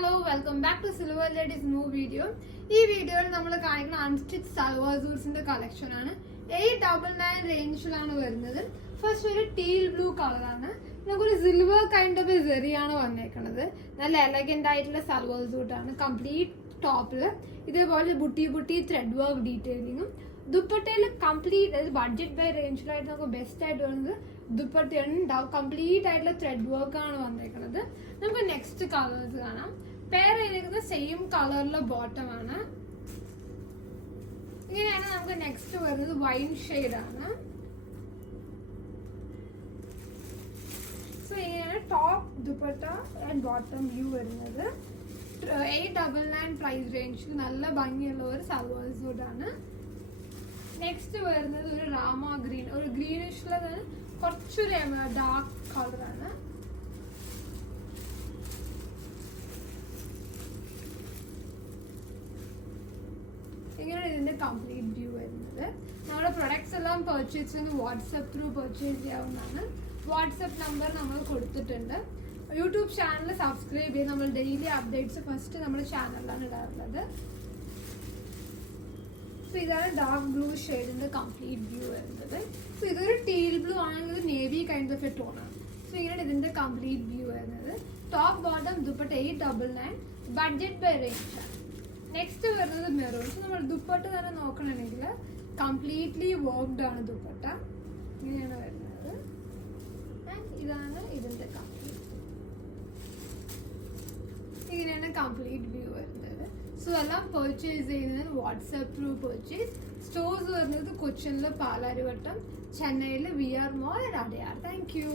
Hello welcome back to Silver Ladies new video. ഈ വീഡിയോയിൽ നമ്മൾ കാണിക്കുന്ന അൺസ്റ്റിച്ച് സൽവാർ സൂട്ട്സിന്റെ കളക്ഷൻ ആണ്. 899 റേഞ്ചിലാണ് വരുന്നത്. ഫസ്റ്റ് ഒരു ടീൽ ബ്ലൂ കളറാണ്. നമുക്കൊരു സിൽവർ കൈൻഡ് ഓഫ് സെറിയാണ് വന്നേക്കുന്നത്. നല്ല എലഗന്റ് ആയിട്ടുള്ള സൽവാർ സൂട്ടാണ്. കംപ്ലീറ്റ് ടോപ്പിൽ ഇതേപോലെ ബുട്ടി ത്രെഡ് വർക്ക് ഡീറ്റെയിലിങ്ങും ദുപ്പട്ടയിൽ കംപ്ലീറ്റ്, അതായത് ബഡ്ജറ്റ് ബൈ റേഞ്ചിലായിട്ട് നമുക്ക് ബെസ്റ്റ് ആയിട്ട് വരുന്നത് ദുപ്പട്ടയാണ് ഉണ്ടാവും. കംപ്ലീറ്റ് ആയിട്ടുള്ള ത്രെഡ് വർക്ക് ആണ് വന്നേക്കുന്നത്. നമുക്ക് നെക്സ്റ്റ് കളേഴ്സ് കാണാം. പെയർ ചെയ്തേക്കുന്നത് സെയിം കളറിലെ ബോട്ടം ആണ്. ഇങ്ങനെയാണ് നമുക്ക് നെക്സ്റ്റ് വരുന്നത്. വൈൻ ഷെയ്ഡ് ആണ്. സോ ഇങ്ങനെയാണ് top dupatta and bottom view വരുന്നത്. 899 പ്രൈസ് റേഞ്ചിൽ നല്ല ഭംഗിയുള്ള ഒരു സൽവാർ സൂട്ട് ആണ്. നെക്സ്റ്റ് വരുന്നത് ഒരു രാമ ഗ്രീൻ, ഒരു ഗ്രീനിഷുള്ളത് കുറച്ചൊരു ഡാർക്ക് കളറാണ്. ഇങ്ങനെയാണ് ഇതിന്റെ കംപ്ലീറ്റ് വ്യൂ വരുന്നത്. നമ്മുടെ പ്രൊഡക്ട്സ് എല്ലാം പർച്ചേസ് ചെയ്യുന്നത് വാട്സ്ആപ്പ് ത്രൂ പർച്ചേസ് ചെയ്യാവുന്നതാണ്. വാട്സ്ആപ്പ് നമ്പർ നമ്മൾ കൊടുത്തിട്ടുണ്ട്. യൂട്യൂബ് ചാനൽ സബ്സ്ക്രൈബ് ചെയ്ത് നമ്മൾ ഡെയിലി അപ്ഡേറ്റ്സ് ഫസ്റ്റ് നമ്മുടെ ചാനലിലാണ് ഇടാറുള്ളത്. സോ ഇതാണ് ഡാർക്ക് ബ്ലൂ ഷെയ്ഡിന്റെ കംപ്ലീറ്റ് വ്യൂ വരുന്നത്. സോ ഇതൊരു ടീൽ ബ്ലൂ ആണെങ്കിൽ navy kind of a tone ആണ്. സോ ഇങ്ങനെയാണ് ഇതിന്റെ കംപ്ലീറ്റ് വ്യൂ വരുന്നത്. Top bottom dupatta 899, budget by range ആണ്. നെക്സ്റ്റ് വരുന്നത് മെറൂൺ. സോ നമ്മൾ ദുപ്പട്ട തന്നെ നോക്കണമെങ്കിൽ കംപ്ലീറ്റ്ലി വർക്ക്ഡ് ആണ് ദുപ്പട്ട. ഇങ്ങനെയാണ് വരുന്നത്. ഇതാണ് ഇതിന്റെ ഇങ്ങനെയാണ് കംപ്ലീറ്റ് വ്യൂ വരുന്നത്. സോ എല്ലാം പർച്ചേസ് ചെയ്യുന്നത് വാട്സ്ആപ്പ് ത്രൂ പർച്ചേസ്. സ്റ്റോഴ്സ് വരുന്നത് കൊച്ചിനിൽ പാലാരിവട്ടം, ചെന്നൈയിൽ VR mall, Adyar. Thank U.